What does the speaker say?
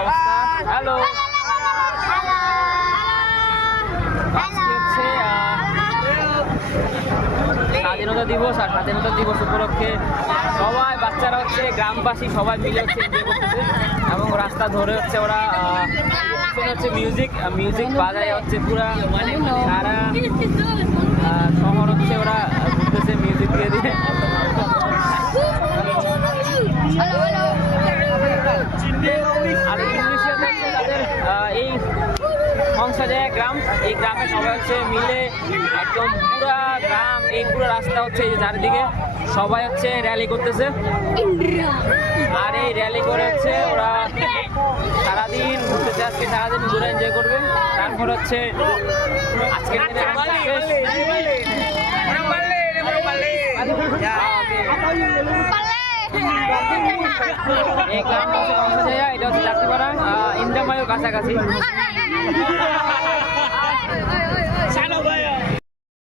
অবস্থা। হ্যালো, হচ্ছে স্বাধীনতা দিবস, আর স্বাধীনতা দিবস উপলক্ষে সবাই বাচ্চারা হচ্ছে গ্রামবাসী সবাই মিলে হচ্ছে এনজয় করতেছে এবং রাস্তা ধরে হচ্ছে ওরা হচ্ছে মিউজিক বাজায় হচ্ছে পুরা সারা শহর হচ্ছে ওরা ঘুরতেছে মিউজিক দিয়ে দিয়ে। আর ইন্দোনেশিয়াতে হচ্ছে তাদের এই সংসদে গ্রাম, এই গ্রামে সবাই হচ্ছে মিলে একদম পুরা গ্রাম, এই পুরো রাস্তা হচ্ছে এই চারিদিকে সবাই হচ্ছে র্যালি করতেছে। আর এই র্যালি করে হচ্ছে ওরা সারাদিন ঘুরতেছে, আজকে সারাদিন ঘুরে এনজয় করবে। তারপর হচ্ছে আজকের দিনে এই গ্রামটা হচ্ছে এটা হচ্ছে যাত্রীপাড়া ইন্দ্রামায়ুর কাছাকাছি।